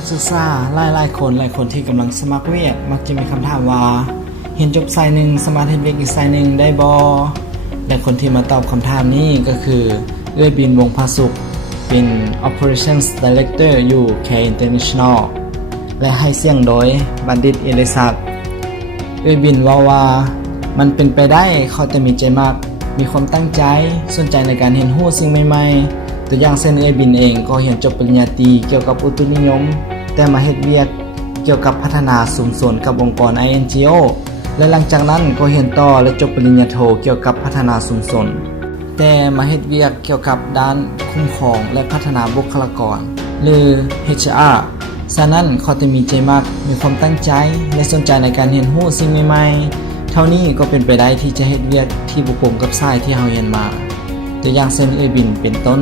นักศึกษาหลายคนที่กำลังสมัครเวียกมักจะมีคำถามว่าเรียนจบสายหนึ่งสามารถเฮ็ดเวียกอีกสายหนึ่งได้บ่และคนที่มาตอบคำถามนี้ก็คือเอื้อยบินวงศ์ภาสุขเป็น Operations Director อยู่ K International และให้เสียงโดยบัณฑิตเอลิศักดิ์เอื้อยบินว่ามันเป็นไปได้เขาจะมีใจมากมีความตั้งใจสนใจในการเรียนรู้สิ่งใหม่ๆตัวอย่างเช่นเอื้อยบินเองก็เรียนจบปริญญาตรีเกี่ยวกับอุตุนิยมแต่มาเฮ็ดเวียกเกี่ยวกับพัฒนาชุมชนกับองค์กร INGO และหลังจากนั้นก็เรียนต่อและจบปริญญาโทเกี่ยวกับพัฒนาชุมชนแต่มาเฮ็ดเวียกเกี่ยวกับด้านคุ้มครองและพัฒนาบุคลากรหรือ HR ฉะนั้นเขาจะมีใจมากมีความตั้งใจและสนใจในการเรียนรู้สิ่งใหม่ๆเท่านี้ก็เป็นไปได้ที่จะเฮ็ดเวียกที่บ่ตรงกับสายที่เฮาเรียนมาตัวอย่างเช่นเอื้อยบินเป็นต้น